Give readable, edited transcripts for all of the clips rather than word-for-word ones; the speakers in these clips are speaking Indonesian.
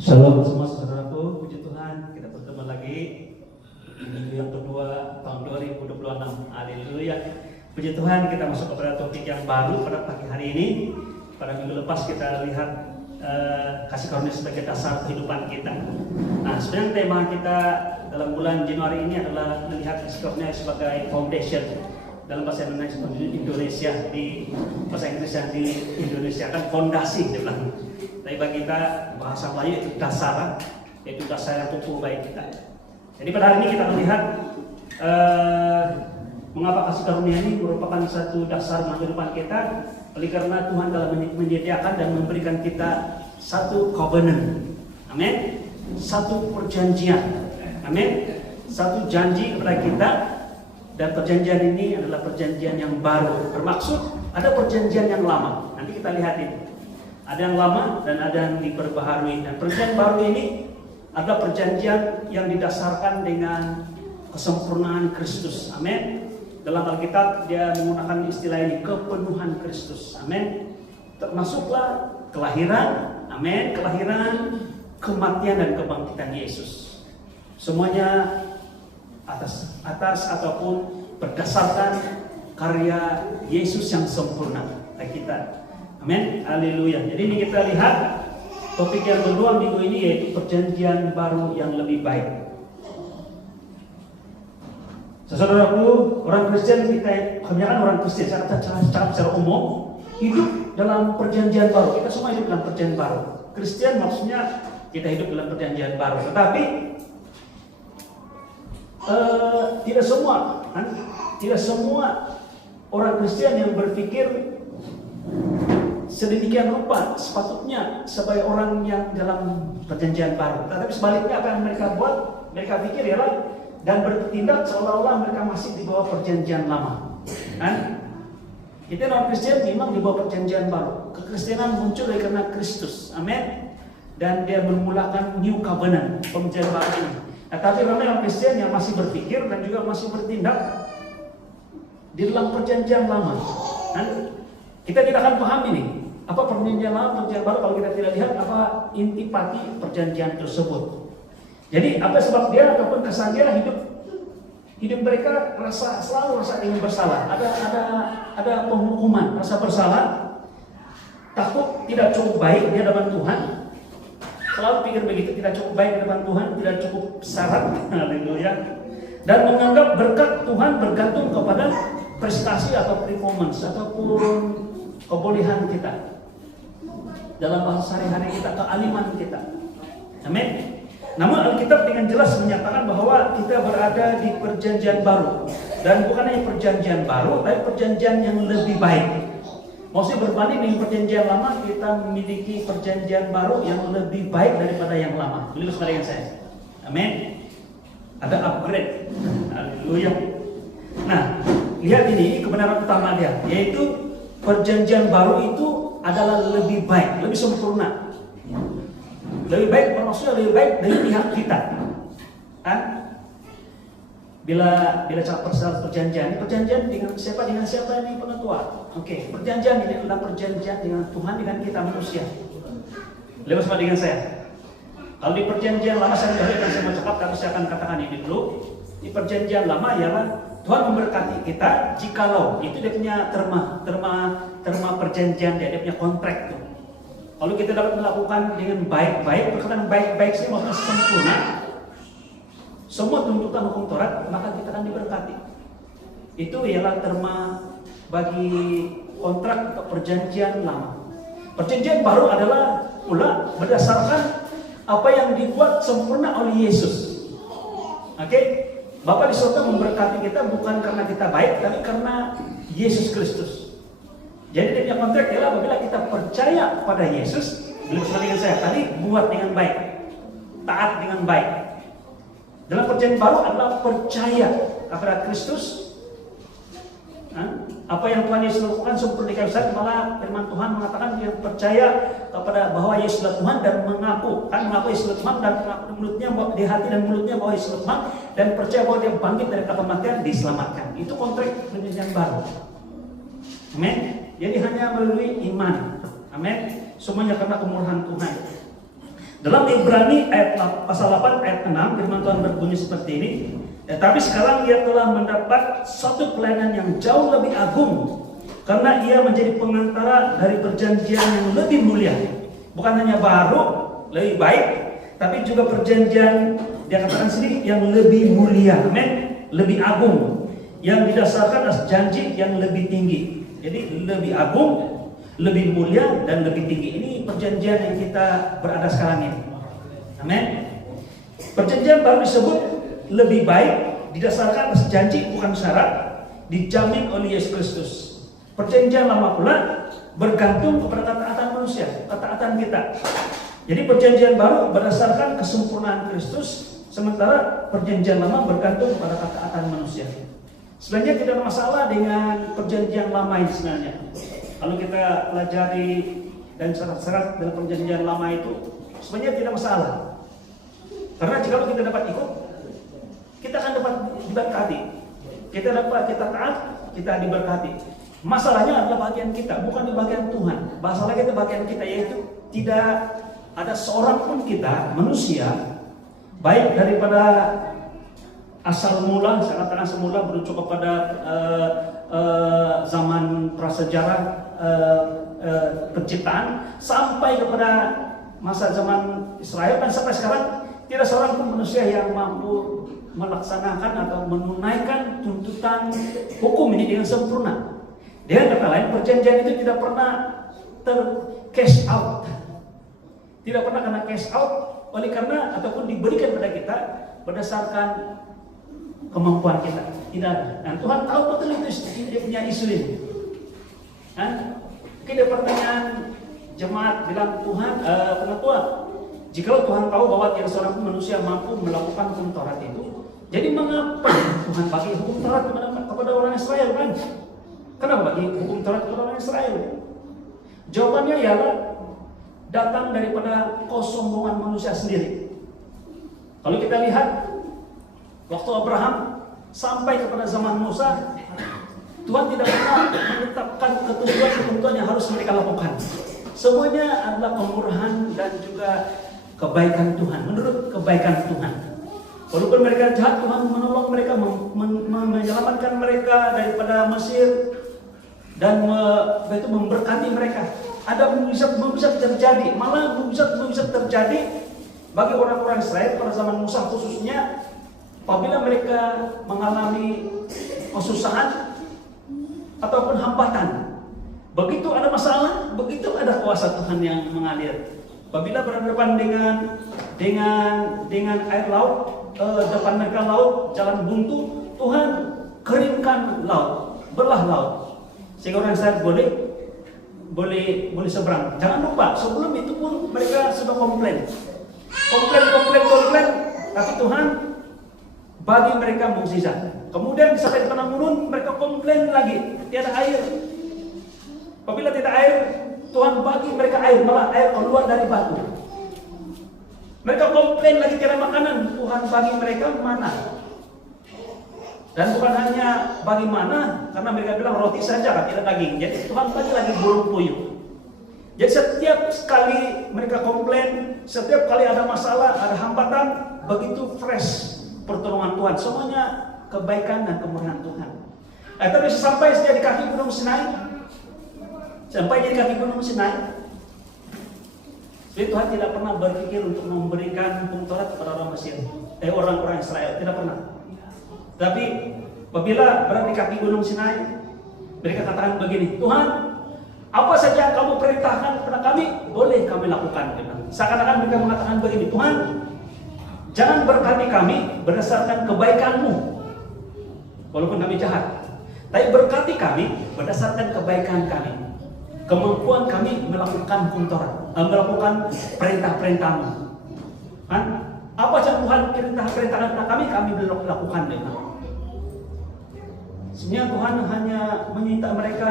Shalom semua saudaraku, puji Tuhan, kita bertemu lagi di minggu yang kedua tahun 2026. Haleluya. Puji Tuhan, kita masuk kepada topik yang baru pada pagi hari ini. Pada minggu lepas kita lihat kasih karunia sebagai dasar kehidupan kita. Nah, sebenarnya tema kita dalam bulan Januari ini adalah melihat kasih karunia sebagai foundation. Dalam bahasa Indonesia, di bahasa Inggris yang di Indonesia kan fondasi dia bilang. Tapi bagi kita bahasa Melayu itu dasar, yaitu dasar yang kokoh bagi kita. Jadi pada hari ini kita melihat mengapa kasih karunia ini merupakan satu dasar kehidupan kita, oleh karena Tuhan telah menyediakan dan memberikan kita satu covenant, amin, satu perjanjian, amin, satu janji kepada kita. Dan perjanjian ini adalah perjanjian yang baru. Bermaksud ada perjanjian yang lama. Nanti kita lihat ini. Ada yang lama dan ada yang diperbaharui. Dan perjanjian baru ini adalah perjanjian yang didasarkan dengan kesempurnaan Kristus. Amin. Dalam Alkitab dia menggunakan istilah ini, kepenuhan Kristus. Amin. Termasuklah kelahiran, amin, kelahiran, kematian dan kebangkitan Yesus. Semuanya atas ataupun berdasarkan karya Yesus yang sempurna bagi kita. Amin. Haleluya. Jadi ini kita lihat topik yang kedua minggu ini, yaitu perjanjian baru yang lebih baik. Saudaraku, orang Kristen, kita kebanyakan orang Kristen secara umum hidup dalam perjanjian baru. Kita semua hidup dalam perjanjian baru. Kristen maksudnya kita hidup dalam perjanjian baru. Tetapi tidak semua orang Kristen yang berpikir sedemikian rupa sepatutnya sebagai orang yang dalam perjanjian baru. Tetapi sebaliknya apa yang mereka buat, mereka pikir ialah dan bertindak seolah-olah mereka masih di bawah perjanjian lama. Kita orang Kristen memang di bawah perjanjian baru. Kekristenan muncul dari karena Kristus, amin. Dan dia memulakan new covenant, perjanjian baru ini. Nah, tapi ramai orang Kristen yang masih berpikir dan juga masih bertindak di dalam perjanjian lama. Kita tidak akan paham ini. Apa perjanjian lama, perjanjian baru kalau kita tidak lihat apa intipati perjanjian tersebut. Jadi apa sebab dia ataupun kesan dia hidup mereka selalu rasa ingin bersalah. Ada penghukuman, rasa bersalah, takut tidak cukup baik di hadapan Tuhan. Selalu pikir begitu, tidak cukup baik di hadapan Tuhan, tidak cukup syarat, haleluya. Dan menganggap berkat Tuhan bergantung kepada prestasi atau performance ataupun kebolehan kita. Dalam bahasa sehari-hari kita, kealiman kita. Amin. Namun Alkitab dengan jelas menyatakan bahwa kita berada di perjanjian baru. Dan bukan hanya perjanjian baru, tapi perjanjian yang lebih baik. Maksudnya berbanding dengan perjanjian lama, kita memiliki perjanjian baru yang lebih baik daripada yang lama. Beli bersama dengan saya. Amin. Ada upgrade. Haleluya. Nah, lihat ini kebenaran utama dia, yaitu perjanjian baru itu adalah lebih baik, lebih sempurna. Lebih baik, maksudnya lebih baik dari pihak kita. Bila perjanjian dengan siapa ini penentuan. Oke, perjanjian ini adalah perjanjian dengan Tuhan dengan kita manusia. Lebih bersama dengan saya. Kalau di perjanjian lama saya mau cakap, tapi saya akan katakan ini dulu. Di perjanjian lama ialah Tuhan memberkati kita jikalau itu dia punya terma perjanjian dia punya kontrak tuh. Kalau kita dapat melakukan dengan baik-baik, perkataan baik-baik sih maksudnya sempurna. Semua tuntutan hukum Taurat, maka kita akan diberkati. Itu ialah terma bagi kontrak atau perjanjian lama. Perjanjian baru adalah pula berdasarkan apa yang dibuat sempurna oleh Yesus. Oke? Bapa di surga memberkati kita bukan karena kita baik, tapi karena Yesus Kristus. Jadi dia punya kontrak ialah apabila kita percaya pada Yesus, belum sama dengan saya tadi, buat dengan baik, taat dengan baik. Dalam perjanjian baru adalah percaya kepada Kristus. Apa yang Tuhan Yesus lakukan sempurna di kayu salib, malah firman Tuhan mengatakan dia percaya kepada bahwa Yesus adalah Tuhan dan mengaku Yesus adalah Tuhan dan mengaku mulutnya di hati dan mulutnya bahwa Yesus adalah Tuhan dan percaya bahwa dia bangkit dari kematian diselamatkan. Itu kontrak perjanjian baru. Amin. Jadi hanya melalui iman. Amin. Semuanya karena kemurahan Tuhan. Dalam Ibrani pasal 8 ayat 6 firman Tuhan berbunyi seperti ini. Tapi sekarang ia telah mendapat satu pelayanan yang jauh lebih agung, karena ia menjadi pengantara dari perjanjian yang lebih mulia. Bukan hanya baru, lebih baik, tapi juga perjanjian dia katakan sendiri yang lebih mulia, amin, lebih agung, yang didasarkan atas janji yang lebih tinggi. Jadi lebih agung, lebih mulia, dan lebih tinggi. Ini perjanjian yang kita berada sekarang ini, amin. Perjanjian baru disebut lebih baik, didasarkan atas janji bukan syarat, dijamin oleh Yesus Kristus. Perjanjian lama pula bergantung kepada ketaatan manusia, ketaatan kita. Jadi perjanjian baru berdasarkan kesempurnaan Kristus, sementara perjanjian lama bergantung pada ketaatan manusia. Sebenarnya tidak ada masalah dengan perjanjian lama ini sebenarnya. Kalau kita pelajari dan syarat-syarat dalam perjanjian lama itu sebenarnya tidak masalah. Karena jika kita dapat ikut, kita akan dapat diberkati. Kita taat, kita diberkati. Masalahnya adalah bagian kita, bukan di bagian Tuhan. Masalahnya itu bagian kita, yaitu tidak ada seorang pun kita manusia, baik daripada asal mula, saya katakan semula merujuk kepada zaman prasejarah penciptaan sampai kepada masa zaman Israel dan sampai sekarang, tidak seorang pun manusia yang mampu melaksanakan atau menunaikan tuntutan hukum ini dengan sempurna. Dengan kata lain, perjanjian itu tidak pernah cash out, tidak pernah kena cash out oleh karena ataupun diberikan pada kita berdasarkan kemampuan kita. Tidak. Dan Tuhan tahu betul itu dia punya isu ini. Mungkin ada pertanyaan jemaat bilang Tuhan, Tuhan, jika Tuhan tahu bahwa tidak seorang pun manusia mampu melakukan hukum Taurat itu, jadi mengapa Tuhan bagi hukum Taurat kepada orang Israel kan? Kenapa bagi hukum Taurat kepada orang Israel? Jawabannya ialah datang daripada kesombongan manusia sendiri. Kalau kita lihat waktu Abraham sampai kepada zaman Musa, Tuhan tidak pernah menetapkan ketentuan yang harus mereka lakukan. Semuanya adalah kemurahan dan juga kebaikan Tuhan, menurut kebaikan Tuhan. Walaupun mereka jahat, Tuhan menolong mereka, menyelamatkan mereka daripada Mesir dan itu memberkati mereka. Ada mujizat terjadi, malah mujizat terjadi bagi orang-orang Israel pada zaman Musa khususnya. Apabila mereka mengalami kesusahan ataupun hambatan, begitu ada masalah, begitu ada kuasa Tuhan yang mengalir. Apabila berhadapan dengan air laut, depan mereka laut, jalan buntu, Tuhan keringkan laut, belah laut, sehingga orang Israel boleh seberang. Jangan lupa, sebelum itu pun mereka sudah komplain, tapi Tuhan bagi mereka mukjizat. Kemudian sampai di padang gurun mereka komplain lagi, tiada air. Apabila tidak air, Tuhan bagi mereka air, malah air keluar dari batu. Mereka komplain lagi tiada makanan, Tuhan bagi mereka mana. Dan bukan hanya bagi mana, karena mereka bilang roti saja, tidak daging. Jadi Tuhan bagi lagi burung puyuh. Jadi setiap kali mereka komplain, setiap kali ada masalah, ada hambatan, begitu fresh pertolongan Tuhan, semuanya kebaikan dan kemurahan Tuhan. Tapi sampai di kaki Gunung Sinai, Tuhan tidak pernah berpikir untuk memberikan hukum Taurat kepada orang Mesir, orang-orang Israel, tidak pernah. Tapi apabila berada di kaki Gunung Sinai, mereka katakan begini, Tuhan, apa saja yang kamu perintahkan kepada kami, boleh kami lakukan. Seakan-akan mereka mengatakan begini, Tuhan, jangan berkati kami berdasarkan kebaikan-Mu, walaupun kami jahat, tapi berkati kami berdasarkan kebaikan kami, kemampuan kami melakukan hukum Taurat, melakukan perintah-perintah-Mu. Apa yang Tuhan perintahkan kepada kami belum lakukan. Sebenarnya Tuhan hanya meminta mereka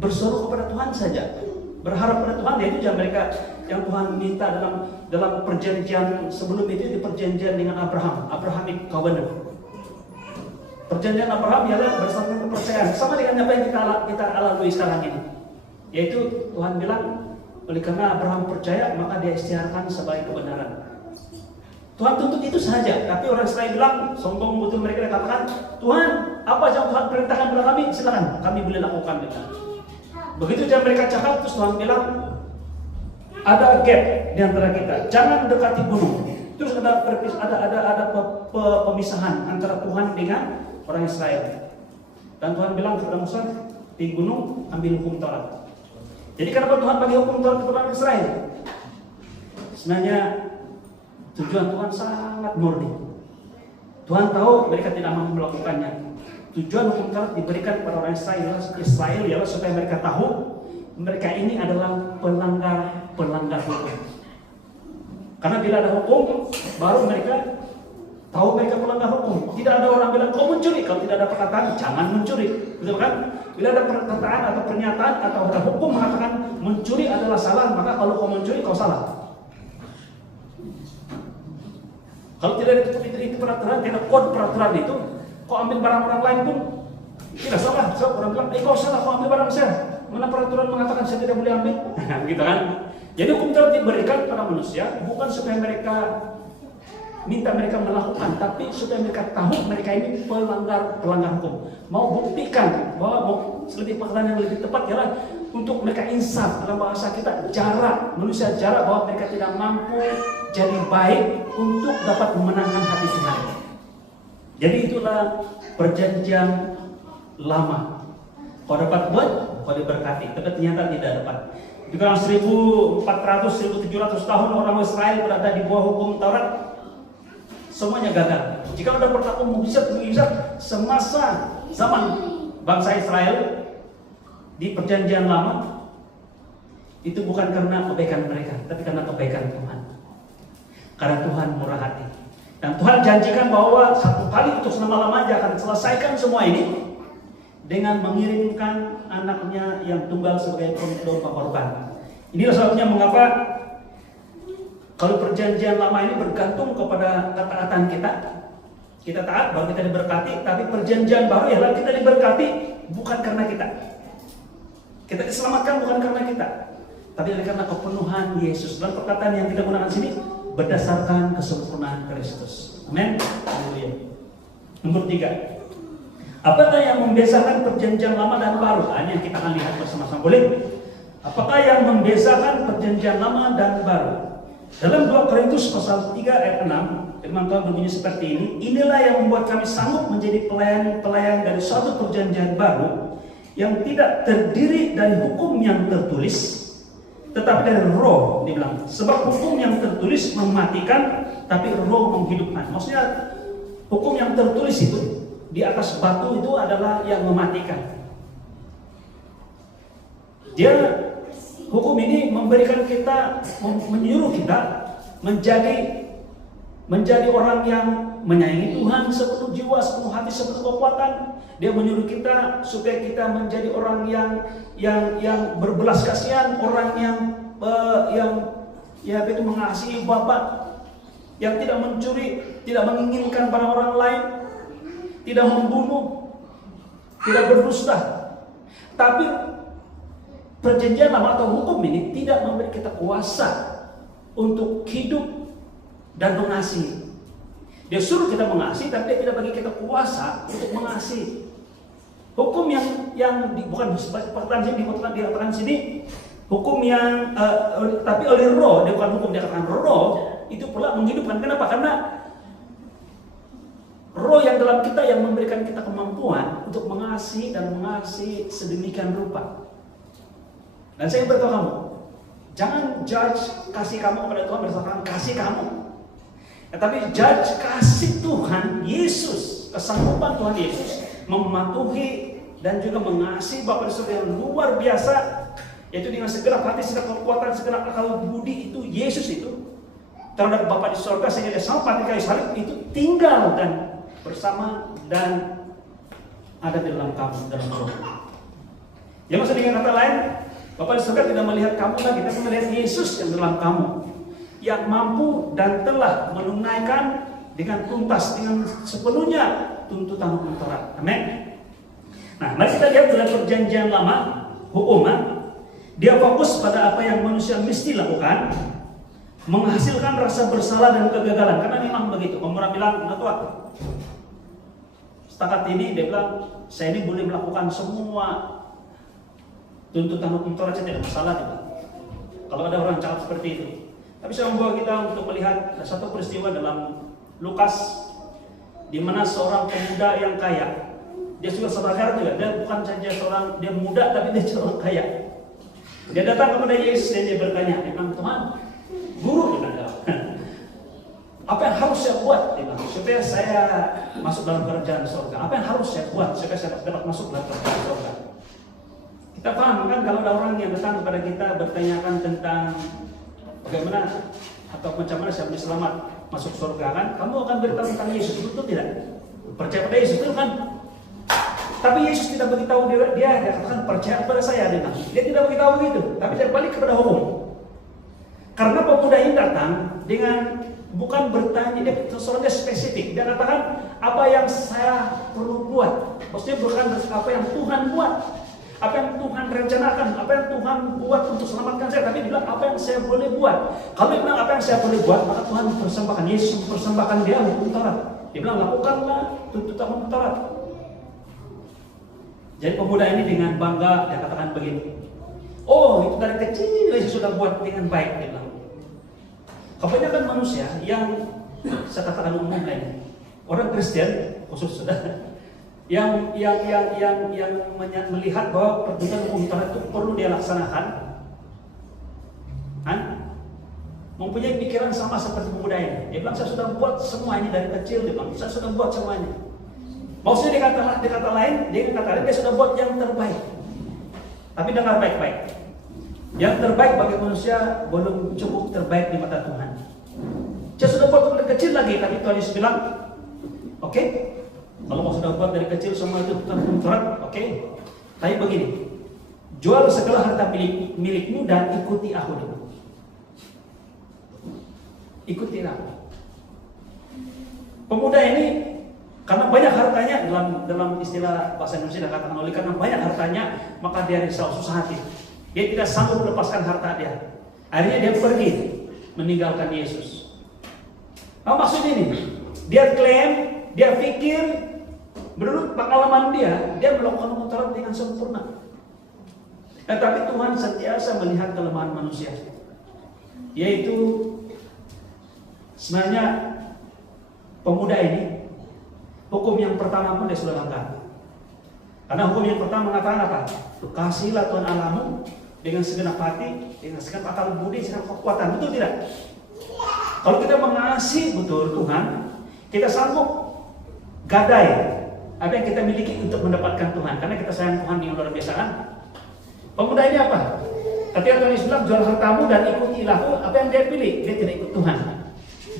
berseru kepada Tuhan saja, berharap pada Tuhan. Yaitu mereka yang Tuhan minta dalam perjanjian sebelum itu, di perjanjian dengan Abrahamic Covenant. Perjanjian Abraham ialah berdasarkan kepercayaan, sama dengan apa yang kita alami sekarang ini. Yaitu Tuhan bilang, Oleh karena Abraham percaya, maka dia isytiharkan sebagai kebenaran. Tuhan tuntut itu saja, tapi orang Israel bilang, sombong betul mereka katakan, Tuhan, apa yang Tuhan perintahkan kepada kami, silakan, kami boleh lakukan. Begitu dia mereka cakap, terus Tuhan bilang, ada gap di antara kita, jangan dekati gunung. Terus ada pemisahan antara Tuhan dengan orang Israel. Dan Tuhan bilang kepada Musa, di gunung ambil hukum Taurat. Jadi kenapa Tuhan bagi hukum Taurat kepada orang Israel? Sebenarnya tujuan Tuhan sangat murni. Tuhan tahu mereka tidak mampu melakukannya. Tujuan hukum Taurat diberikan kepada orang Israel ialah supaya mereka tahu mereka ini adalah pelanggar hukum. Karena bila ada hukum, baru mereka tahu mereka pelanggar hukum. Tidak ada orang bilang kau mencuri, kalau tidak ada perkataan jangan mencuri, betul kan? Bila ada perkataan atau pernyataan atau ada hukum mengatakan mencuri adalah salah, maka kalau kau mencuri kau salah. Kalau tidak itu peraturan, tidak kode peraturan itu, kau ambil barang orang lain pun tidak salah. So, orang bilang, kau salah, kau ambil barang saya. Mana peraturan mengatakan saya tidak boleh ambil? Gitu kan? Jadi hukum Taurat diberikan kepada manusia bukan supaya mereka minta mereka melakukan, tapi supaya mereka tahu mereka ini pelanggar hukum. Mau buktikan bahwa lebih perkataan yang lebih tepat ialah untuk mereka insaf, dalam bahasa kita jarak, manusia jarak bahwa mereka tidak mampu jadi baik untuk dapat memenangkan hati Tuhan. Jadi itulah perjanjian lama. Kau dapat buat, kau diberkati, tapi ternyata tidak dapat. Jika 1400-1700 tahun orang Israel berada di bawah hukum Taurat, semuanya gagal. Jika ada berlaku mukjizat semasa zaman bangsa Israel di perjanjian lama, itu bukan karena kebaikan mereka, tapi karena kebaikan Tuhan. Karena Tuhan murah hati. Dan Tuhan janjikan bahwa satu kali untuk selama-lamanya akan selesaikan semua ini dengan mengirimkan anaknya yang tunggal sebagai domba korban. Inilah sebabnya mengapa kalau perjanjian lama ini bergantung kepada ketaatan kita. Kita taat baru kita diberkati, tapi perjanjian baru ialah kita diberkati bukan karena kita. Kita diselamatkan bukan karena kita, tapi karena kepenuhan Yesus. Dan perkataan yang kita gunakan sini berdasarkan kesempurnaan Kristus. Amin. Haleluya. Nomor 3. Apakah yang membezakan perjanjian lama dan baru? Ini yang kita akan lihat bersama-sama. Boleh? Apakah yang membezakan perjanjian lama dan baru? Dalam 2 Korintus pasal 3 ayat 6, firman Tuhan berbunyi seperti ini. Inilah yang membuat kami sanggup menjadi pelayan dari suatu perjanjian baru yang tidak terdiri dari hukum yang tertulis, tetapi dari roh, dibilang. Sebab hukum yang tertulis mematikan, tapi roh menghidupkan. Maksudnya hukum yang tertulis itu di atas batu itu adalah yang mematikan. Dia hukum ini memberikan kita, menyuruh kita menjadi orang yang menyayangi Tuhan sepenuh jiwa, sepenuh hati, sepenuh kekuatan. Dia menyuruh kita supaya kita menjadi orang yang berbelas kasihan, orang yang mengasihi Bapa, yang tidak mencuri, tidak menginginkan barang orang lain, tidak membunuh, tidak berdusta. Tapi perjanjian lama atau hukum ini tidak memberi kita kuasa untuk hidup dan mengasihi. Dia suruh kita mengasihi, tapi dia tidak bagi kita kuasa untuk mengasihi. Hukum yang bukan pertanyaan dikatakan sini, hukum yang tapi oleh roh, dia bukan hukum, dia katakan roh itu pula menghidupkan. Kenapa? Karena roh yang dalam kita yang memberikan kita kemampuan untuk mengasihi dan mengasihi sedemikian rupa. Dan saya beritahu kamu, jangan judge kasih kamu kepada Tuhan berdasarkan kasih kamu, tapi judge kasih Tuhan Yesus, kesanggupan Tuhan Yesus mematuhi dan juga mengasihi Bapa di surga yang luar biasa, yaitu dengan segenap hati, segenap kekuatan, segenap akal budi. Itu Yesus itu terhadap Bapa di surga, sehingga dia sampai di kayu salib itu tinggal dan bersama dan ada di dalam kamu, dalam roh. Yang maksud dengan kata lain, Bapa di surga tidak melihat kamu lagi, tapi melihat Yesus yang dalam kamu, yang mampu dan telah menunaikan dengan tuntas, dengan sepenuhnya tuntutan hukum Taurat. Amin. Nah, mari kita lihat dalam perjanjian lama, hukum. Dia fokus pada apa yang manusia mesti lakukan, menghasilkan rasa bersalah dan kegagalan. Karena memang begitu. Orang bilang, nah Tuhan, setakat ini dia bilang, saya ini boleh melakukan semua tuntutan hukum Taurat, saya tidak masalah. Dia bilang. Kalau ada orang cakap seperti itu. Tapi saya membawa kita untuk melihat satu peristiwa dalam Lukas, di mana seorang pemuda yang kaya, dia juga saudagar juga, dia bukan saja seorang, dia muda tapi dia seorang kaya. Dia datang kepada Yesus dan dia bertanya, dia bilang, Tuhan, guru, dia bilang, apa yang harus saya buat, dia bilang, supaya saya masuk dalam kerajaan surga? Apa yang harus saya buat supaya saya dapat masuk dalam kerajaan surga? Kita paham kan kalau ada orang yang datang kepada kita bertanyakan tentang bagaimana atau macam mana saya boleh selamat masuk surga kan? Kamu akan beritahu tentang Yesus, betul tidak? Percaya pada Yesus, betul kan? Tapi Yesus tidak beritahu dia katakan percaya kepada saya, dia tidak beritahu begitu. Tapi dia balik kepada hukum. Karena pemuda ini datang dengan bukan bertanya, dia seorang spesifik. Dia katakan apa yang saya perlu buat. Maksudnya bukan apa yang Tuhan buat, apa yang Tuhan rencanakan, apa yang Tuhan buat untuk selamatkan saya. Tapi dia bilang apa yang saya boleh buat. Kalau dia bilang apa yang saya boleh buat, maka Tuhan persembahkan, Yesus persembahkan dia hukum Taurat. Dia bilang lakukanlah tuntutan hukum Taurat. Jadi pemuda ini dengan bangga dia katakan begini, oh itu dari kecil saya sudah buat dengan baik, dia bilang. Kebanyakan manusia yang saya katakan umumnya ini, orang Kristen khusus sudah yang melihat bahwa pertuntutan hukum Taurat itu perlu dia laksanakan, mempunyai pikiran sama seperti pemuda ini. Dia bilang saya sudah buat semua ini dari kecil, dia bilang saya sudah buat semuanya. Maksudnya di kata lain dia sudah buat yang terbaik. Tapi dengar baik-baik. Yang terbaik bagi manusia belum cukup terbaik di mata Tuhan. Dia sudah buat dari kecil lagi, tapi Tuhan Yesus bilang, oke, kalau mau sudah buat dari kecil semua itu tentang Taurat, oke. Tapi begini, jual segala harta milikmu dan ikuti aku dulu. Ikuti aku. Pemuda ini karena banyak hartanya, dalam istilah bahasa Indonesia dikatakan oleh karena banyak hartanya, maka dia risau, susah hati. Dia tidak sanggup melepaskan harta dia. Akhirnya dia pergi meninggalkan Yesus. Apa maksudnya ini? Dia klaim, dia pikir, menurut pengalaman dia melakukan hukum Taurat dengan sempurna. Tapi Tuhan sentiasa melihat kelemahan manusia. Yaitu sebenarnya pemuda ini, hukum yang pertama pun dia sudah langgar. Karena hukum yang pertama mengatakan apa? Kasihilah Tuhan Allahmu dengan segenap hati, dengan segenap akal budi, segenap kekuatan. Betul tidak? Kalau kita mengasihi betul Tuhan, kita sanggup gadai apa yang kita miliki untuk mendapatkan Tuhan. Karena kita sayang Tuhan yang luar biasa kan? Pemuda ini apa? Ketika Tuhan Yesus bilang jual hartamu dan ikutilah aku, apa yang dia pilih? Dia tidak ikut Tuhan.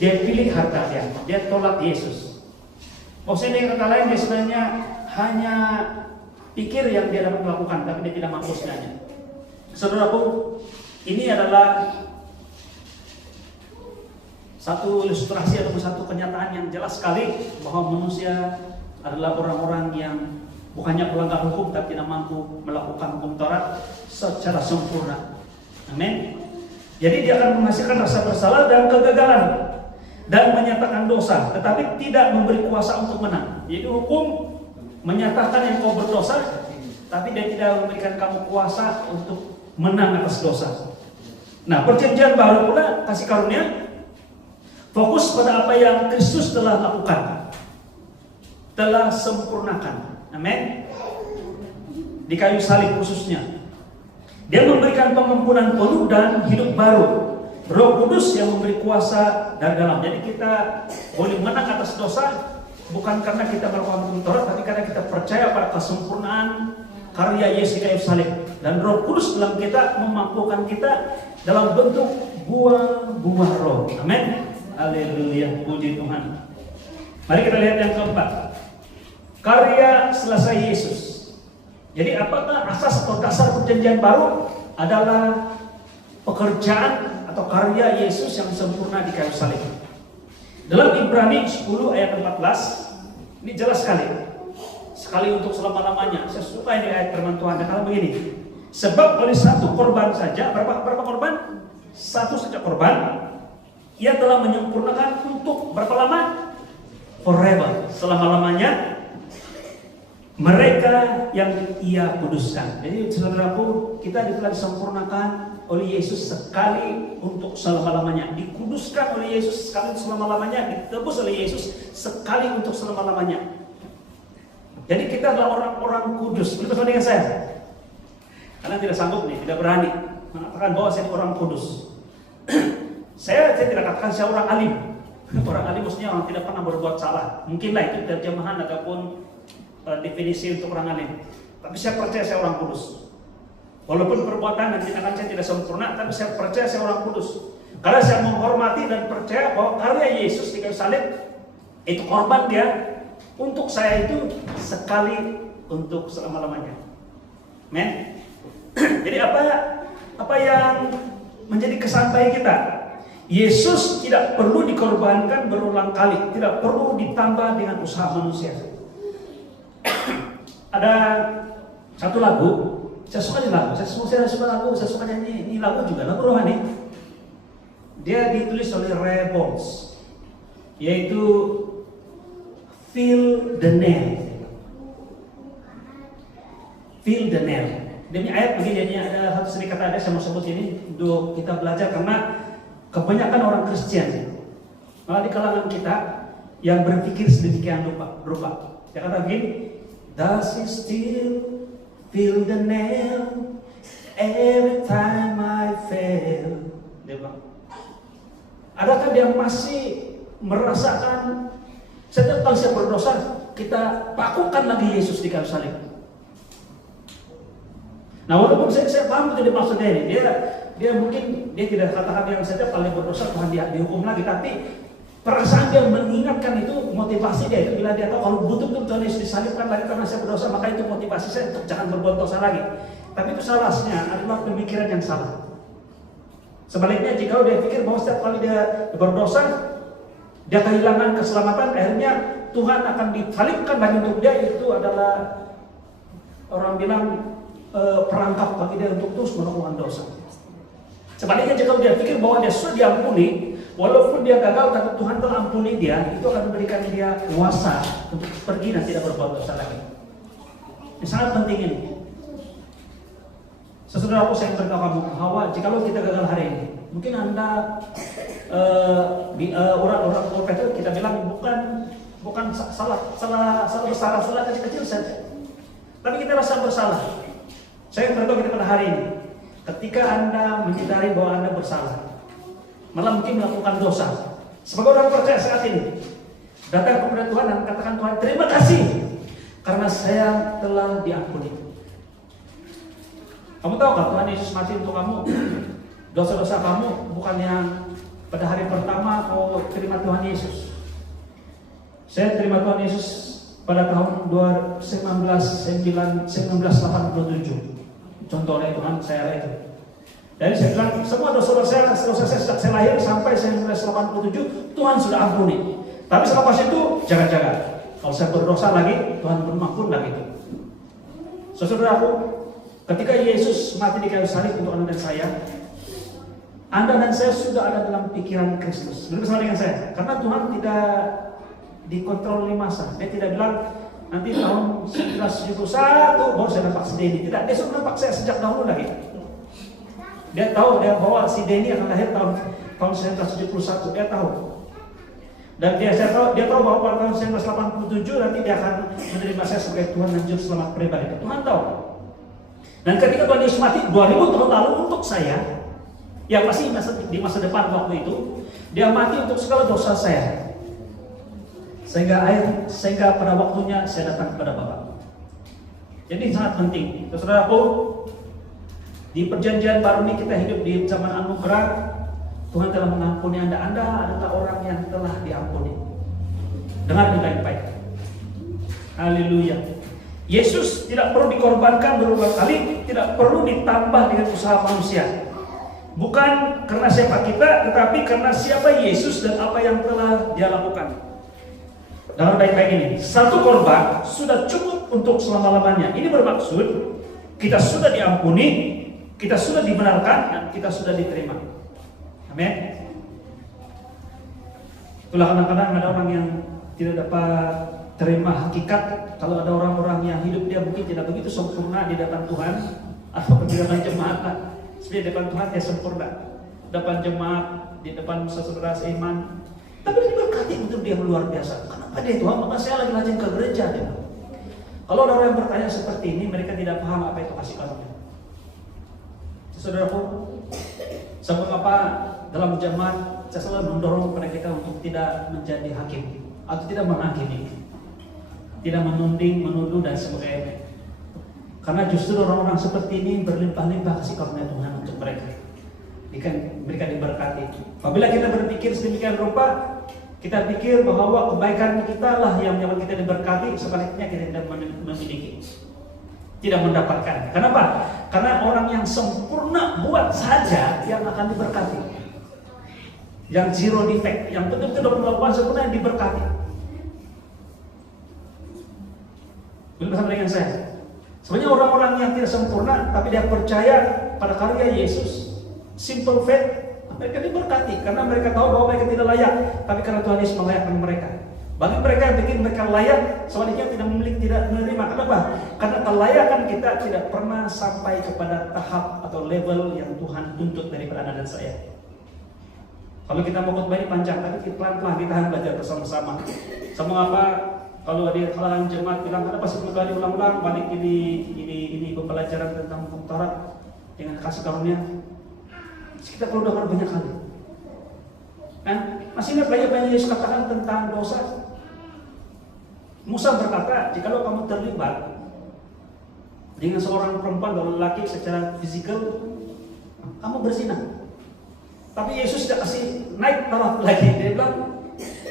Dia pilih harta dia tolak Yesus. Maksudnya dengan kata lain dia sebenarnya hanya pikir yang dia dapat melakukan, tapi dia tidak mampu sebenarnya. Saudaraku, ini adalah satu ilustrasi atau satu kenyataan yang jelas sekali bahwa manusia adalah orang-orang yang bukannya pelanggar hukum tapi tidak mampu melakukan hukum Taurat secara sempurna. Amin. Jadi dia akan menghasilkan rasa bersalah dan kegagalan dan menyatakan dosa, tetapi tidak memberi kuasa untuk menang. Jadi hukum menyatakan yang kau berdosa, tapi dia tidak memberikan kamu kuasa untuk menang atas dosa. Nah, perjanjian baru pula kasih karunia fokus pada apa yang Kristus telah lakukan, telah sempurnakan. Amin. Di kayu salib khususnya, dia memberikan pengampunan penuh dan hidup baru. Roh Kudus yang memberi kuasa dari dalam. Jadi kita boleh menang atas dosa bukan karena kita melakukan hukum Taurat, tapi karena kita percaya pada kesempurnaan karya Yesus di kayu salib. Dan Roh Kudus dalam kita memampukan kita dalam bentuk buah-buah roh. Amin. Haleluya, puji Tuhan. Mari kita lihat yang keempat. Karya selesai Yesus. Jadi apakah asas atau dasar perjanjian baru adalah pekerjaan atau karya Yesus yang sempurna di kayu salib. Dalam Ibrani 10 ayat 14, ini jelas sekali. Sekali untuk selama-lamanya. Saya suka ini ayat firman Tuhan. Dan kalau begini, Sebab oleh satu korban saja, berapa korban? Satu saja korban, ia telah menyempurnakan untuk berapa lama? Forever, selama-lamanya mereka yang ia kuduskan. Jadi saudaraku, kita telah disempurnakan oleh Yesus sekali untuk selama-lamanya, dikuduskan oleh Yesus sekali untuk selama-lamanya, ditebus oleh Yesus sekali untuk selama-lamanya. Jadi kita adalah orang-orang kudus. Bersama dengan saya. Karena tidak sanggup nih, tidak berani mengatakan bahwa saya orang kudus. saya tidak katakan saya orang alim. Orang alim maksudnya orang tidak pernah berbuat salah. Mungkinlah itu terjemahan ataupun definisi untuk orang alim. Tapi saya percaya saya orang kudus. Walaupun perbuatan dan tindakan saya tidak sempurna, tapi saya percaya saya orang kudus. Karena saya menghormati dan percaya bahwa karya Yesus di kayu salib itu korban dia untuk saya itu sekali untuk selama-lamanya. Amen. Jadi apa yang menjadi kesan baik kita? Yesus tidak perlu dikorbankan berulang kali, tidak perlu ditambah dengan usaha manusia. Ada satu lagu, saya suka di lagu, saya suka nyanyi ini lagu juga, lagu rohani. Dia ditulis oleh Ray Bowles, yaitu Feel the Nail. Feel the Nail. Demi ayat begini, ada satu sedikit kata ada saya mau sebut ini untuk kita belajar, karena kebanyakan orang Kristen malah di kalangan kita yang berpikir sedemikian rupa. Dia kata begini, does he still feel the nail every time I fail? Dia bilang, adakah dia masih merasakan setiap kali saya berdosa kita pakukan lagi Yesus di kayu salib? Nah, walaupun saya paham itu maksudnya ini, dia mungkin dia tidak katakan yang setiap kali berdosa Tuhan dia dihukum lagi, tapi perasaan dia mengingatkan itu motivasi dia itu bila dia tahu kalau betul-betul Tuhan Yesus disalibkan lagi karena saya berdosa, maka itu motivasi saya untuk jangan berbuat dosa lagi. Tapi itu salahnya adalah pemikiran yang salah. Sebaliknya, jika dia pikir bahwa setiap kali dia berdosa dia kehilangan keselamatan, akhirnya Tuhan akan disalibkan lagi untuk dia, itu adalah orang bilang perangkap bagi dia untuk terus melakukan dosa. Sebaliknya, jika dia pikir bahwa dia sudah diampuni, walaupun dia gagal tapi Tuhan telah ampuni dia, itu akan memberikan dia kuasa untuk pergi dan tidak berbuat dosa lagi. Ini sangat penting ini. Saudaraku, saya berkata kamu, Hawa, jikalau kita gagal hari ini, mungkin Anda orang-orang itu kita bilang bukan salah besar, salah kecil saja. Tapi kita rasa bersalah. Saya beritahu kita pada hari ini, ketika Anda menyadari bahwa Anda bersalah, malah mungkin melakukan dosa, sebagai orang percaya saat ini, datang kepada Tuhan dan katakan, Tuhan terima kasih karena saya telah diampuni. Kamu tahu kan Tuhan Yesus mati untuk kamu? Dosa-dosa kamu bukan yang pada hari pertama kau terima Tuhan Yesus. Saya terima Tuhan Yesus pada tahun 1987. Contohnya Tuhan saya itu. Jadi saya bilang semua dosa-dosa saya sejak saya lahir sampai 1987 Tuhan sudah ampuni. Tapi selepas itu jaga-jaga. Kalau saya berdosa lagi, Tuhan mengampuni lagi itu. Saudaraku, ketika Yesus mati di kayu salib untuk Anda dan saya, Anda dan saya sudah ada dalam pikiran Kristus. Bersama dengan saya, karena Tuhan tidak dikontrol oleh masa. Dia tidak bilang nanti tahun 1971 baru saya nampak si Denny. Tidak, dia sudah nampak saya sejak dahulu lagi. Dia tahu bahwa si Denny akan lahir tahun 1971. Dia tahu. Dan dia tahu bahwa pada tahun 1987 nanti dia akan menerima saya sebagai Tuhan dan Juru Selamat pribadi. Tuhan tahu. Dan ketika Tuhan Yesus mati 2000 tahun lalu untuk saya, yang masih di masa depan waktu itu, dia mati untuk segala dosa saya. Sehingga pada waktunya saya datang kepada Bapa. Jadi sangat penting. Saudaraku, di perjanjian baru ini kita hidup di zaman anugerah. Tuhan telah mengampuni Anda. Anda adalah orang yang telah diampuni. Dengar dengan baik. Haleluya. Yesus tidak perlu dikorbankan berulang kali, tidak perlu ditambah dengan usaha manusia. Bukan karena siapa kita, tetapi karena siapa Yesus dan apa yang telah Dia lakukan. Dengar baik-baik ini, satu korban sudah cukup untuk selama-lamanya. Ini bermaksud Kita sudah diampuni, kita sudah dibenarkan, dan kita sudah diterima. Amin. Itulah kadang-kadang ada orang yang tidak dapat terima hakikat. Kalau ada orang-orang yang hidup dia mungkin tidak begitu sempurna di depan Tuhan atau di depan jemaat. Sebenarnya di depan Tuhan dia sempurna, depan jemaat, di depan saudara seiman. Tapi diberkati untuk dia luar biasa. Kenapa dia Tuhan? Maka saya lagi rajin ke gereja. Dia. Kalau ada orang yang bertanya seperti ini, mereka tidak paham apa itu kasih karunia. Saudaraku, sebab apa dalam jemaat saya selalu mendorong kepada kita untuk tidak menjadi hakim atau tidak menghakimi, tidak menunding, menuduh dan sebagainya. Karena justru orang-orang seperti ini berlimpah-limpah kasih karunia Tuhan untuk mereka. Mereka diberkati. Apabila kita berpikir sedemikian rupa, kita pikir bahwa kebaikan kita lah yang menyebabkan kita diberkati, sebaliknya kita tidak memiliki, tidak mendapatkan. Kenapa? Karena orang yang sempurna buat saja yang akan diberkati, yang zero defect, yang betul-betul melakukan sempurna yang diberkati. Belum bersama dengan saya. Sebenarnya orang-orang yang tidak sempurna, tapi dia percaya pada karya Yesus, simple faith, mereka diberkati karena mereka tahu bahwa mereka tidak layak, tapi karena Tuhan Yesus melayakkan mereka. Bagi mereka yang bikin mereka layak, sebaliknya tidak memiliki, tidak menerima. Kenapa? Karena kelayakan kita tidak pernah sampai kepada tahap atau level yang Tuhan tuntut daripada Anda dan saya. Kalau kita mau khotbah ini panjang, tapi kita pelan-pelan ditahan belajar bersama-sama. Sama apa? Kalau ada kalangan jemaat bilang kenapa sih kali ulang-ulang balik ini pembelajaran tentang hukum Taurat dengan kasih karunia. Kita perlu dengar banyak kali. Masih ingat banyak Yesus katakan tentang dosa. Musa berkata, jikalau kamu terlibat dengan seorang perempuan atau lelaki secara fisikal, kamu berzina. Tapi Yesus tidak kasih naik taraf lagi. Dia bilang,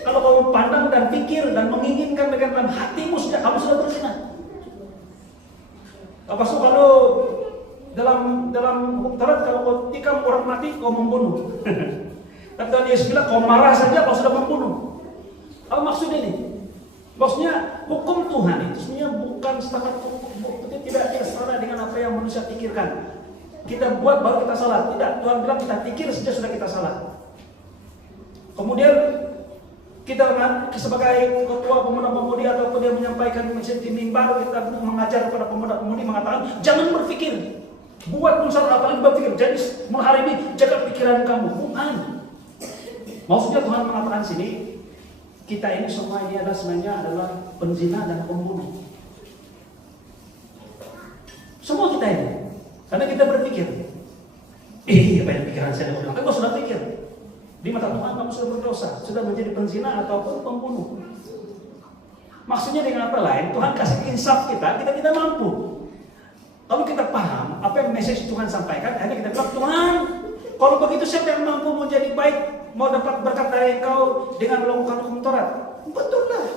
kalau kamu pandang dan pikir dan menginginkan dengan dalam hatimu, kamu sudah berzina. Lepas itu kalau dalam hukum Taurat, kalau kau tikam orang mati, kau membunuh. Tapi Tuhan Yesus bilang, kau marah saja kau sudah membunuh. Apa maksud ini? Maksudnya hukum Tuhan itu sebenarnya bukan setakat tidak setara dengan apa yang manusia pikirkan. Kita buat baru kita salah. Tidak, Tuhan bilang kita pikir saja sudah kita salah. Kemudian kita sebagai ketua pemuda-pemudi ataupun dia menyampaikan di mimbar, kita mengajar kepada pemuda-pemudi mengatakan jangan berpikir. Buat unsur apalagi berpikir. Jadi mulai hari ini jaga pikiran kamu. Bukan. Maksudnya Tuhan mengatakan sini, kita ini semua ini sebenarnya adalah penzina dan pembunuh. Semua kita ini. Karena kita berpikir. Apa yang pikiran saya udah. Kamu sudah pikir. Di mata Tuhan kamu sudah berdosa, sudah menjadi penzina ataupun pembunuh. Maksudnya dengan apa lain? Tuhan kasih insaf kita tidak mampu. Kalau kita paham apa yang message Tuhan sampaikan, akhirnya kita bilang, Tuhan, kalau begitu siapa yang mampu menjadi baik, mau dapat berkat dari Engkau dengan melakukan hukum Taurat? Betul lah,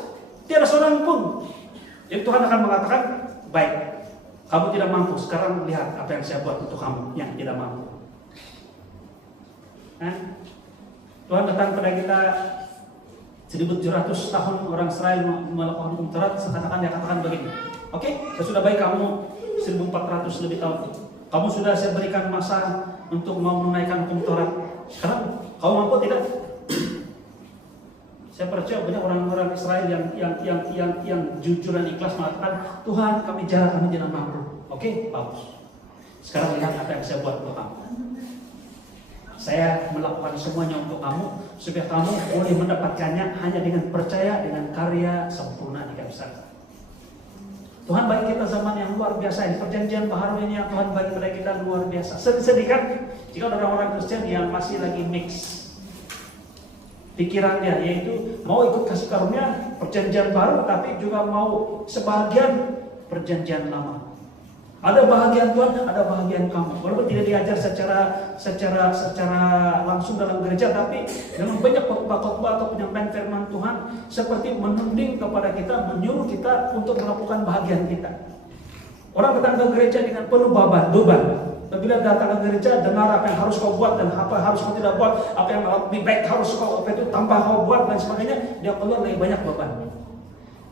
tiada seorang pun. Jadi Tuhan akan mengatakan, baik, kamu tidak mampu, sekarang lihat apa yang saya buat untuk kamu yang tidak mampu. Tuhan datang kepada kita 1700 tahun orang Israel melakukan hukum Taurat, dia katakan begini, oke, sesudah baik kamu 1400 lebih tahun, kamu sudah saya berikan masa untuk mau menunaikan hukum Taurat. Sekarang kamu mampu tidak? Saya percaya banyak orang-orang Israel yang jujur dan ikhlas mengatakan, Tuhan kami jarang, kami tidak mampu. Oke, bagus. Sekarang lihat apa yang saya buat untuk kamu. Saya melakukan semuanya untuk kamu supaya kamu boleh mendapatkannya hanya dengan percaya dengan karya sempurna di kayu salib. Tuhan bagi kita zaman yang luar biasa ini, perjanjian baru ini yang Tuhan bagi kepada kita luar biasa. Sedih kan jika ada orang-orang Kristen yang masih lagi mix pikirannya, yaitu mau ikut kasih karunia perjanjian baru tapi juga mau sebagian perjanjian lama. Ada bahagian Tuhan, ada bahagian kamu. Walaupun tidak diajar secara langsung dalam gereja, tapi dengan banyak khotbah atau penyampaian firman Tuhan seperti menunding kepada kita, menyuruh kita untuk melakukan bahagian kita. Orang datang ke gereja dengan penuh beban. Bila datang ke gereja, dengar apa yang harus kau buat dan apa harus kau tidak buat, apa yang lebih baik harus kau tambah kau buat dan sebagainya, dia keluar lebih banyak beban.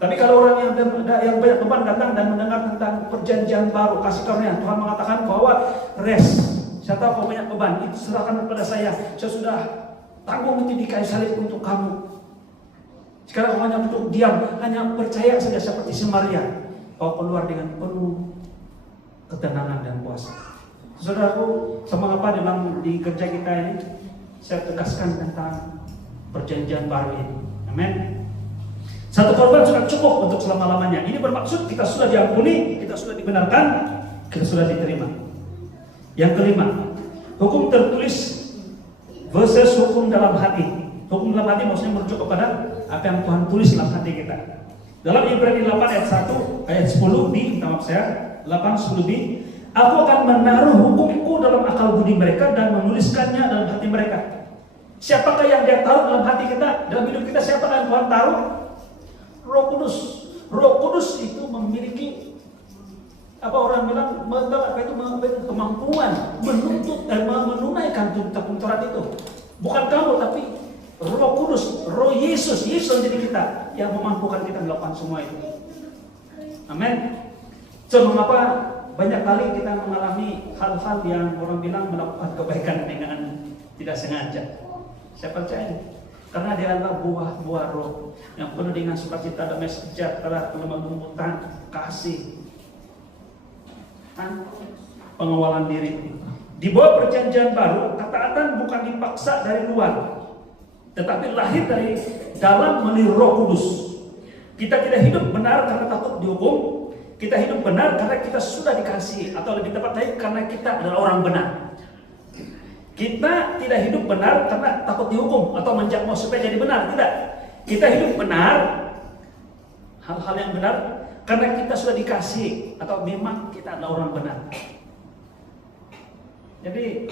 Tapi kalau orang yang banyak beban datang dan mendengar tentang perjanjian baru, kasih karunia, Tuhan mengatakan bahwa rest. Saya tahu kau banyak beban, itu serahkan kepada saya sudah tanggung itu di kayu salib untuk kamu. Sekarang kau hanya duduk diam, hanya percaya saja seperti si Maria. Kau keluar dengan penuh ketenangan dan puasa. Saudaraku, sama apa di kerja kita ini, saya tegaskan tentang perjanjian baru ini. Amin. Satu korban sudah cukup untuk selama-lamanya. Ini bermaksud kita sudah diampuni, kita sudah dibenarkan, kita sudah diterima. Yang kelima, hukum tertulis versus hukum dalam hati. Hukum dalam hati maksudnya merujuk kepada apa yang Tuhan tulis dalam hati kita. Dalam Ibrani 8 ayat 1, ayat 10b, maaf saya, 8-10b, aku akan menaruh hukumku dalam akal budi mereka dan menuliskannya dalam hati mereka. Siapakah yang dia taruh dalam hati kita, dalam hidup kita? Siapakah yang Tuhan taruh? Roh Kudus. Roh Kudus itu memiliki orang bilang kemampuan menuntut dan menunaikan tuntutan Taurat itu. Bukan kamu, tapi Roh Kudus, Roh Yesus menjadi kita yang memampukan kita melakukan semua itu. Amin. So, mengapa banyak kali kita mengalami hal-hal yang orang bilang melakukan kebaikan dengan tidak sengaja? Saya percaya karena dia adalah buah-buah roh yang penuh dengan sukacita, damai sejahtera, kelembutan, kasih, pengawalan diri. Di bawah perjanjian baru, ketaatan bukan dipaksa dari luar, tetapi lahir dari dalam melalui Roh Kudus. Kita tidak hidup benar karena takut dihukum. Kita hidup benar karena kita sudah dikasihi, atau lebih tepat lagi karena kita adalah orang benar. Kita tidak hidup benar karena takut dihukum atau menjamah supaya jadi benar. Tidak. Kita hidup benar, hal-hal yang benar, karena kita sudah dikasihi atau memang kita adalah orang benar. Jadi,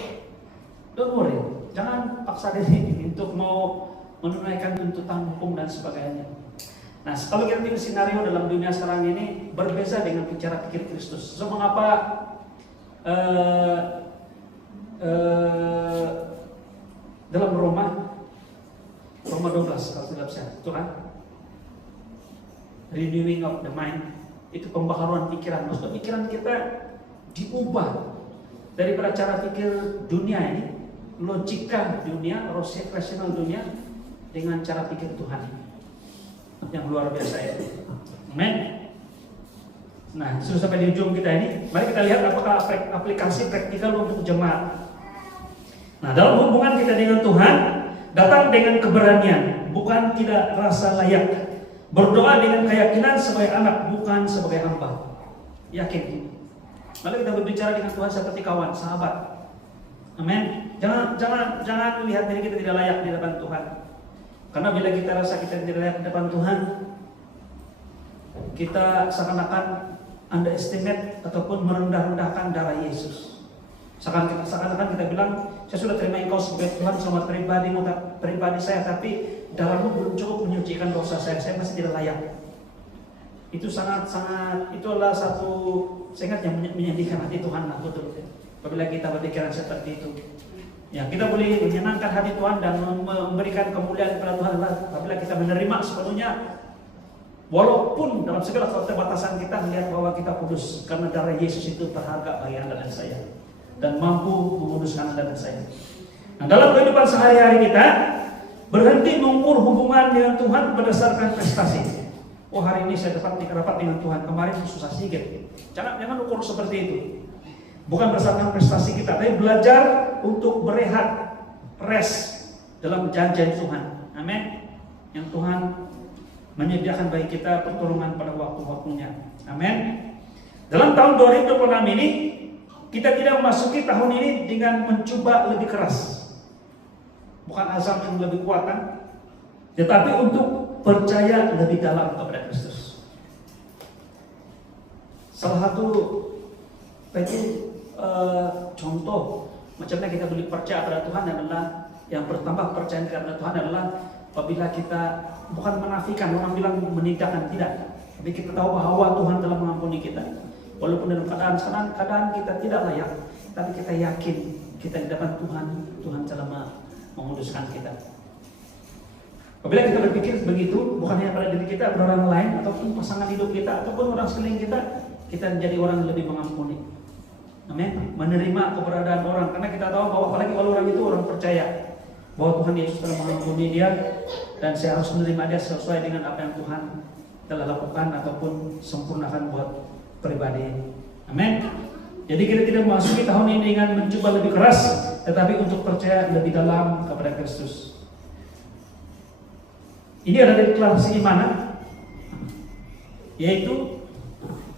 don't worry, jangan paksa diri untuk mau menunaikan tuntutan hukum dan sebagainya. Nah, kalau kita lihat skenario dalam dunia sekarang ini berbeza dengan cara pikir Kristus. So, mengapa dalam Roma 12 kalau tidak salah, itu kan renewing of the mind, itu pembaharuan pikiran. Maksudnya pikiran kita diubah daripada cara pikir dunia ini, logika dunia, rasional dunia, dengan cara pikir Tuhan yang luar biasa ya. Amen. Nah, sudah sampai di ujung kita ini, mari kita lihat apakah aplikasi praktikal untuk jemaat. Nah, dalam hubungan kita dengan Tuhan, datang dengan keberanian, bukan tidak rasa layak. Berdoa dengan keyakinan sebagai anak, bukan sebagai hamba. Yakin. Mari kita berbicara dengan Tuhan seperti kawan, sahabat. Amin. Jangan lihat diri kita tidak layak di depan Tuhan. Karena bila kita rasa kita tidak layak di depan Tuhan, kita seakan-akan underestimate ataupun merendah-rendahkan darah Yesus. Seakan-akan kita bilang, saya sudah terima Engkau sebagai Tuhan selama pribadi saya, tapi darahmu belum cukup menyucikan dosa saya masih tidak layak. Itu itu adalah satu sangat yang menyedihkan hati Tuhan lah betul. Apabila kita berpikiran seperti itu, ya kita boleh menyenangkan hati Tuhan dan memberikan kemuliaan kepada Tuhan apabila kita menerima sepenuhnya, walaupun dalam segala keterbatasan kita melihat bahwa kita kudus karena darah Yesus itu berharga bagi Anda dan saya dan mampu menguduskan Anda dan saya. Nah, dalam kehidupan sehari-hari kita berhenti mengukur hubungan dengan Tuhan berdasarkan prestasi. Oh, hari ini saya dapat dengan Tuhan, kemarin susah sedikit. Jangan ukur seperti itu. Bukan berdasarkan prestasi kita, tapi belajar untuk berehat, rest dalam janjian Tuhan. Amin. Yang Tuhan menyediakan bagi kita pertolongan pada waktu-waktunya. Amin. Dalam tahun 2026 ini, kita tidak memasuki tahun ini dengan mencoba lebih keras. Bukan azam yang lebih kuat, kan? Tetapi untuk percaya lebih dalam kepada Kristus. Salah satu contoh macamnya kita boleh percaya kepada Tuhan adalah yang bertambah percaya kepada Tuhan adalah apabila kita bukan menafikan, orang bilang meninggalkan, tidak, tapi kita tahu bahwa Tuhan telah mengampuni kita. Walaupun dalam keadaan kita tidak layak, tapi kita yakin kita di depan Tuhan telah menguduskan kita. Apabila kita berpikir begitu, bukan hanya pada diri kita, pada orang lain, ataupun pasangan hidup kita, ataupun orang sekeliling kita menjadi orang yang lebih mengampuni. Amin. Menerima keberadaan orang, karena kita tahu bahwa apalagi kalau orang itu orang percaya bahwa Tuhan Yesus telah mengampuni dia, dan saya harus menerima dia sesuai dengan apa yang Tuhan telah lakukan ataupun sempurnakan buat pribadi. Amin. Jadi kita tidak memasuki tahun ini dengan mencoba lebih keras, tetapi untuk percaya lebih dalam kepada Kristus. Ini ada deklarasi iman, yaitu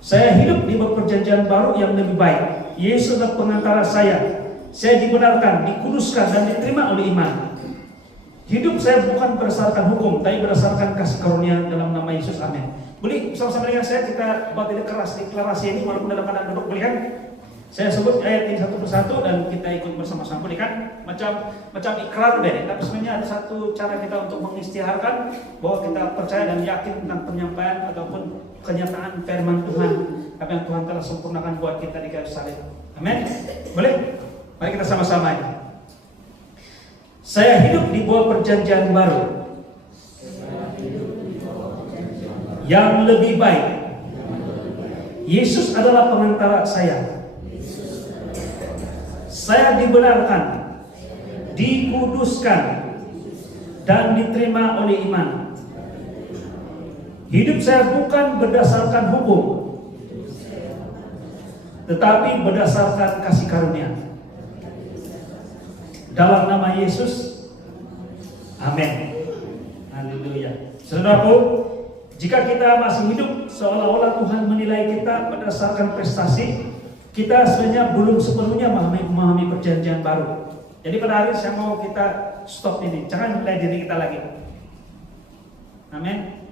saya hidup di perjanjian baru yang lebih baik. Yesus adalah pengantara saya dibenarkan, dikuduskan dan diterima oleh iman. Hidup saya bukan berdasarkan hukum, tapi berdasarkan kasih karunia dalam nama Yesus. Amin. Boleh sama-sama dengan saya kita buat deklarasi ini walaupun dalam keadaan duduk, boleh kan? Saya sebut ayat ini satu persatu dan kita ikut bersama-sama, boleh kan? Macam ikrar deh. Tapi sebenarnya ada satu cara kita untuk mengistiharkan bahwa kita percaya dan yakin tentang penyampaian ataupun kenyataan firman Tuhan, apa yang Tuhan telah sempurnakan buat kita di kayu salib. Amin. Boleh? Mari kita sama-sama ini. Saya hidup di bawah perjanjian baru yang lebih baik. Yesus adalah pengantara saya. Saya dibenarkan, dikuduskan, dan diterima oleh iman. Hidup saya bukan berdasarkan hukum, tetapi berdasarkan kasih karunia. Dalam nama Yesus, amin. Haleluya. Saudaraku, jika kita masih hidup seolah-olah Tuhan menilai kita berdasarkan prestasi, kita sebenarnya belum sepenuhnya memahami perjanjian baru. Jadi pada hari ini saya mau kita stop ini. Jangan nilai diri kita lagi. Amin.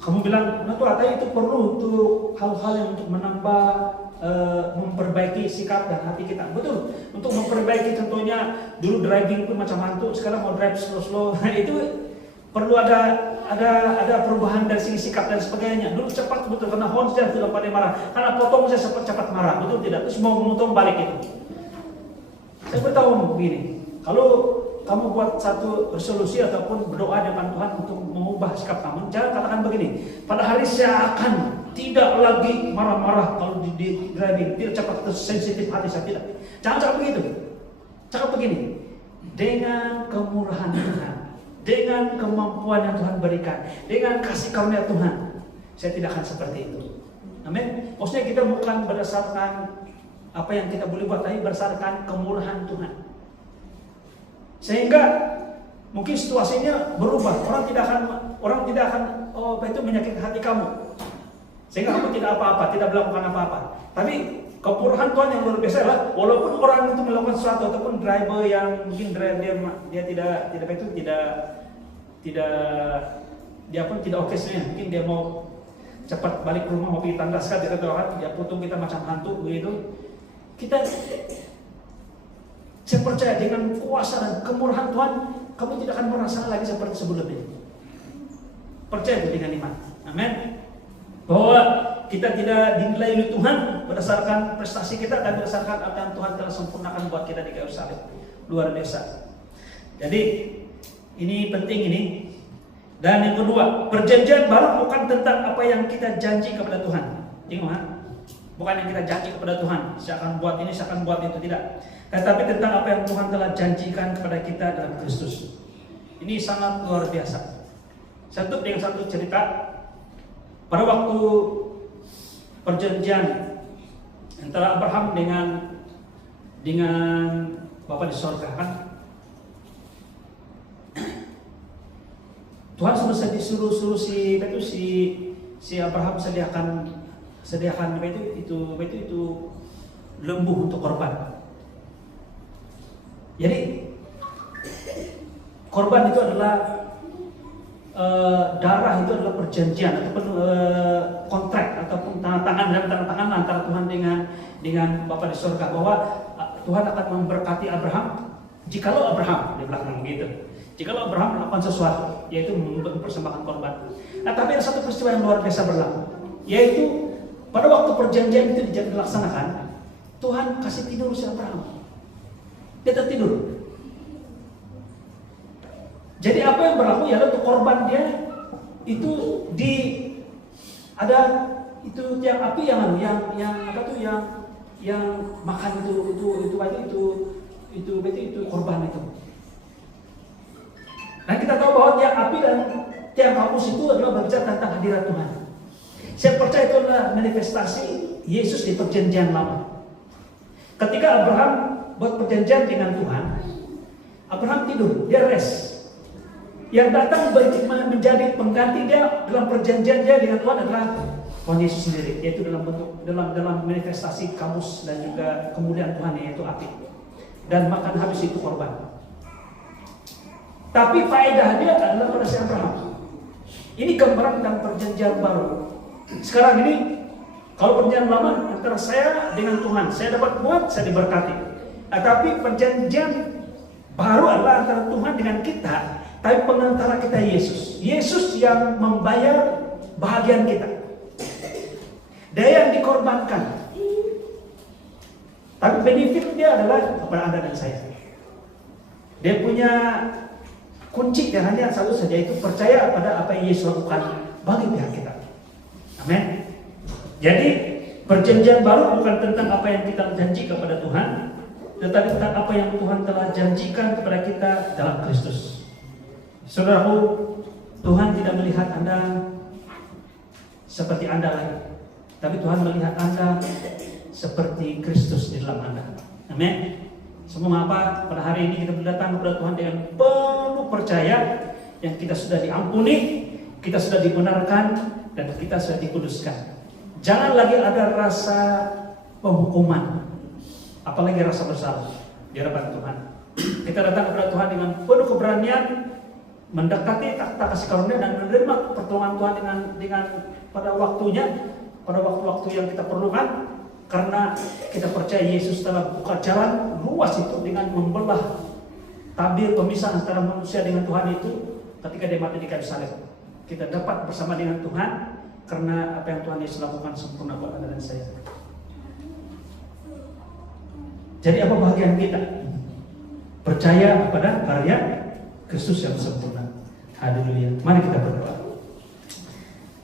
Kamu bilang, nah tuh itu perlu untuk hal-hal yang untuk menambah, memperbaiki sikap dan hati kita. Betul. Untuk memperbaiki contohnya dulu driving pun macam hantu, sekarang mau drive slow-slow. Itu perlu ada perubahan dari segi sikap dan sebagainya. Dulu cepat betul karena Honda saya sudah pada marah, karena potong saya cepat marah, betul tidak? Terus mau memotong balik itu. Saya beritahu begini, kalau kamu buat satu resolusi ataupun berdoa depan Tuhan untuk mengubah sikap kamu, jangan katakan begini, pada hari saya akan tidak lagi marah-marah kalau di driving, tidak cepat sensitif hati saya, tidak. Jangan cakap begitu. Cakap begini, dengan kemurahan Tuhan, dengan kemampuan yang Tuhan berikan, dengan kasih karunia Tuhan, saya tidak akan seperti itu. Amin. Maksudnya kita bukan berdasarkan apa yang kita boleh buat, tapi berdasarkan kemurahan Tuhan. Sehingga mungkin situasinya berubah, orang tidak akan itu menyakiti hati kamu, sehingga kamu tidak apa-apa, tidak melakukan apa-apa. Tapi kemurahan Tuhan yang luar biasa adalah walaupun orang itu melakukan sesuatu ataupun driver yang mungkin dia dia pun tidak oke sebenarnya, mungkin dia mau cepat balik ke rumah, mau pergi tandas kan, dia potong kita macam hantu begitu. Saya percaya dengan kuasa dan kemurahan Tuhan, kamu tidak akan merasa lagi seperti sebelumnya. Percaya itu dengan iman. Amin. Bahwa kita tidak dinilai oleh Tuhan berdasarkan prestasi kita, dan berdasarkan apa yang Tuhan telah sempurnakan buat kita di kayu salib. Luar biasa. Jadi ini penting ini. Dan yang kedua, perjanjian baru bukan tentang apa yang kita janji kepada Tuhan. Ingat, bukan yang kita janji kepada Tuhan, saya akan buat ini, saya akan buat itu, tidak. Tetapi tentang apa yang Tuhan telah janjikan kepada kita dalam Kristus. Ini sangat luar biasa. Saya tutup dengan satu cerita. Pada waktu perjanjian antara Abraham dengan Bapa di surga, kan? Tuhan sudah disuruh si Abraham sediakan itu lembu untuk korban. Jadi korban itu adalah darah, itu adalah perjanjian ataupun kontrak ataupun tanda tangan antara Tuhan dengan Bapa di surga, bahwa Tuhan akan memberkati Abraham jikalau Abraham, di belakang begitu, jikalau Abraham melakukan sesuatu, yaitu mempersembahkan korban. Nah, tapi ada satu peristiwa yang luar biasa berlaku, yaitu pada waktu perjanjian itu dilaksanakan, Tuhan kasih tidur si Abraham. Dia tertidur. Jadi apa yang berlaku ya untuk korban dia itu ada itu tiang api yang apa tuh yang makan itu korban itu. Nah kita tahu bahwa tiang api dan tiang kampus itu adalah berbicara tentang hadirat Tuhan. Saya percaya itu adalah manifestasi Yesus di perjanjian lama. Ketika Abraham buat perjanjian dengan Tuhan, Abraham tidur, dia rest. Yang datang menjadi pengganti dia dalam perjanjian dia dengan Tuhan adalah Tuhan Yesus sendiri, yaitu dalam manifestasi kamus dan juga kemuliaan Tuhan, yaitu api. Dan makan habis itu korban. Tapi faedahnya adalah pada si Abraham. Ini gambaran tentang perjanjian baru. Sekarang ini kalau perjanjian lama antara saya dengan Tuhan, saya dapat buat, saya diberkati. Tapi perjanjian baru adalah antara Tuhan dengan kita, tapi pengantara kita Yesus. Yesus yang membayar bahagian kita. Dia yang dikorbankan. Tapi benefit dia adalah kepada Anda dan saya. Dia punya kunci yang hanya satu saja, itu percaya pada apa yang Yesus lakukan bagi pihak kita. Amin. Jadi perjanjian baru bukan tentang apa yang kita janji kepada Tuhan, tetapi tentang apa yang Tuhan telah janjikan kepada kita dalam Kristus. Saudaraku, Tuhan tidak melihat Anda seperti Anda lagi, tapi Tuhan melihat Anda seperti Kristus di dalam Anda. Amin. Semua apa pada hari ini kita datang kepada Tuhan dengan penuh percaya yang kita sudah diampuni, kita sudah dibenarkan, dan kita sudah dikuduskan. Jangan lagi ada rasa penghukuman, apalagi rasa bersalah di hadapan Tuhan. Kita datang kepada Tuhan dengan penuh keberanian, mendekati takhta kasih karunia dan menerima pertolongan Tuhan dengan pada waktunya, pada waktu-waktu yang kita perlukan. Karena kita percaya Yesus telah buka jalan luas itu dengan membelah tabir pemisah antara manusia dengan Tuhan itu ketika dia mati di kayu salib. Kita dapat bersama dengan Tuhan karena apa yang Tuhan Yesus lakukan sempurna buat Anda dan saya. Jadi apa bahagian kita? Percaya kepada karya Kristus yang sempurna. Haleluya. Mari kita berdoa.